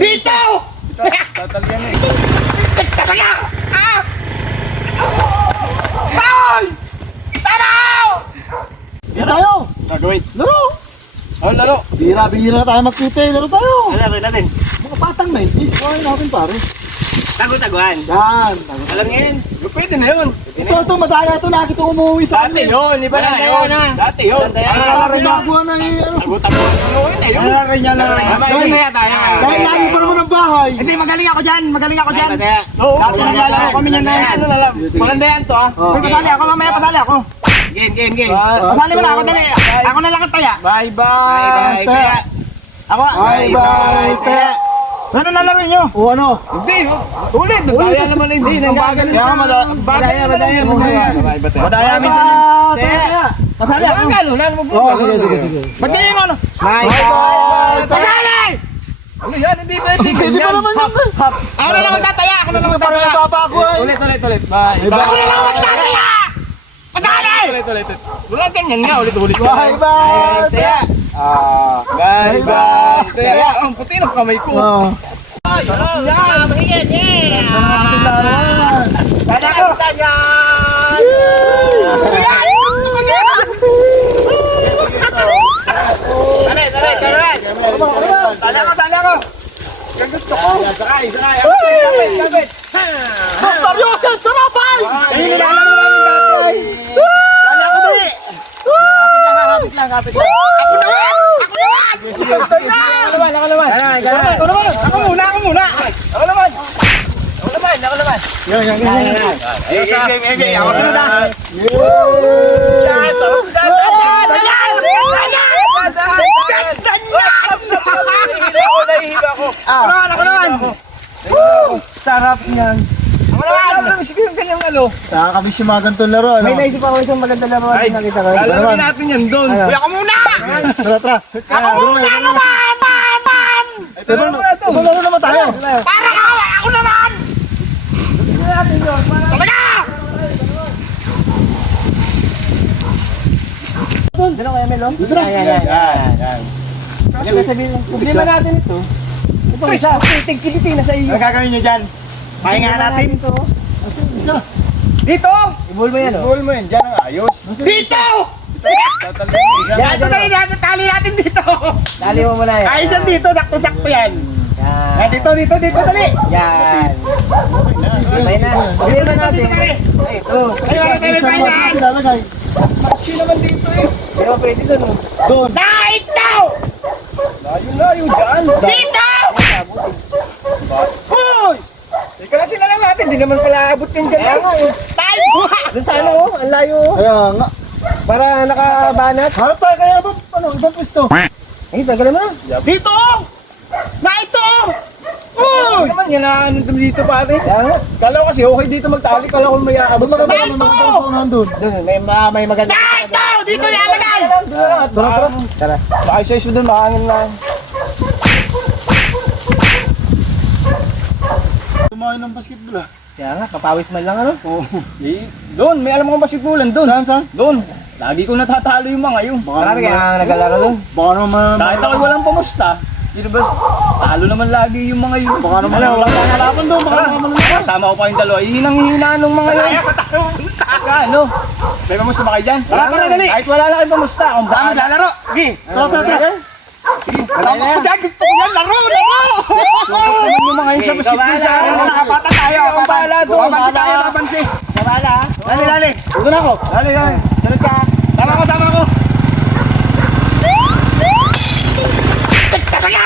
Dito! Tatalyan eh. Talaga! Ah! Ay! Sabaw! Yan tayo! Gagawin. Laro! Oh, laro. Bihira-bihira tayo magkita eh. Laro tayo! Ano natin? Mga patang 90s. Kuhain natin pare. Tago-taguan. Yan! Alam niya yun. Pwede na yun. Ito, madaya ito. Nakita ko umuwi sa Dati amin. yun. Iba na yun. Dati yun. Ay, nagawa na eh. Ano? Tago-tago. Yun na yun. Laro niya, laro niya. Yun na yan tayo. Dahil lagi pa naman ang bahay. Hindi, magaling ako dyan. Magaling ako dyan. Oo. Dati naglalaro kami niyan na yan. Ano na lang. Maganda yan to ah. Uy, pasali ako. Mamaya pasali ako. Game. Pasali mo na ako. Dali. Ako na lang ang taya. Bye-bye. Kaya. Ako. Bye-bye. Kaya. Ano na laro nyo? O ano? Hindi. Ulit. Daya naman hindi. Nanggagal. Madaya minsan yun. Kaya. Pasali ako. Nanggagal. Oh, sige. Ba't ganyan ano? Bye-bye. Pasali! Ano yan? Hindi pwede. Hindi pa naman yan. Ako na lang magtataya. Ako na lang magtataya. Papa ako eh. Ulit. Bye. Ako na lang magtataya! Pasali! Ulit. Wala ganyan nga. Ulit. Bye-bye. Kaya. Bye-bye. Kaya. Ang puti ng kamay ko. Oh. Yeah, mahigit! Yeah! Sana ako. Sali ako! Gusto ko. Sakay. Kapit. Sos Marioso, sarapan! Ayun, nilalaro namin dati ay! Sali ako dali! Kapit lang. Ako naman! Ako naman! Ako muna! Yan. Ako sunod ah! Ako naman! Sarap niyan. Sige yung ganyang ano. Nakakamiss yung mga ganitong laro. Ano? May naisip ako isang magandang laro Ay, na nakita ko. lalaro natin yan doon. Uy, ako muna! Tara. Ako muna naman! Ito laro naman tayo. Para ako naman! Talaga! Ano kaya Melo? Yan. Kasi sabihin, problema natin ito. Ito isa, pitig Pilipinas sa iyo. Ano gagawin nyo dyan? Pahinga natin ito. Isa. Dito! Ibul mo yan oh. Goal mo yan. Diyan ang ayos. Dito! Tatalyan mo isa. Yan, ito na tali natin dito. Dali mo muna yan. Ayusan dito, sakto-sakto yan. Yan. Dito, dali. Yan. Okay na. Dito na natin. Ay, ito. Ay, wala tayo may pahingaan. Ilalagay. Maxi naman dito eh. Pero pwede doon. Oh. Doon. Dito! Layo dyan. Dito! Uy! Teka na sila lang natin. Hindi naman pala abot yan dyan. Tayo! Doon sa ano, oh. Ang layo. Oh. Kaya nga. Para nakabanat. Harap tayo kaya ba? Ano? Ibang pwesto. Ay, tagalan mo na. Dito! Na ito! Uy! Ano naman yan na ano dito pare. Yan. Kala ko kasi okay dito magtali. Kala ko may aabot. Nandun. Doon, may maganda. Dito! Dito nalagay! Tara. Baka isa doon makangin lang. Tumayo ng basketball ah. Kaya nga, papawis man lang ano. Doon, may alam akong basketballan doon. Saan? Doon. Lagi ko natatalo yung mga yun. Marami kaya naglalaro doon. Baka naman. Kahit ako'y walang pamusta. Dito ba? Talo naman lagi yung mga yun. Baka naman. Wala kang halapan doon. Baka naman. Kasama ko pa yung dalawa. Hinang-hina nung mga yun. Kaya sa tayo! Ano? May pamusta ba kayo dyan? Tara, dali. Kahit wala lang kayong pamusta. Kung Dami baka lalaro! Gi! Tara. sige. Tama ko dyan! Gusto ko yan! Laro! Naman yung mga yun sa basketball sa akin. Nakapatan tayo! Ang bahala doon. Babansi tayo! Babansi! Kabala ha. Dali! Dito na ako. Dali. Sunod ka! Sama ko! Talaga!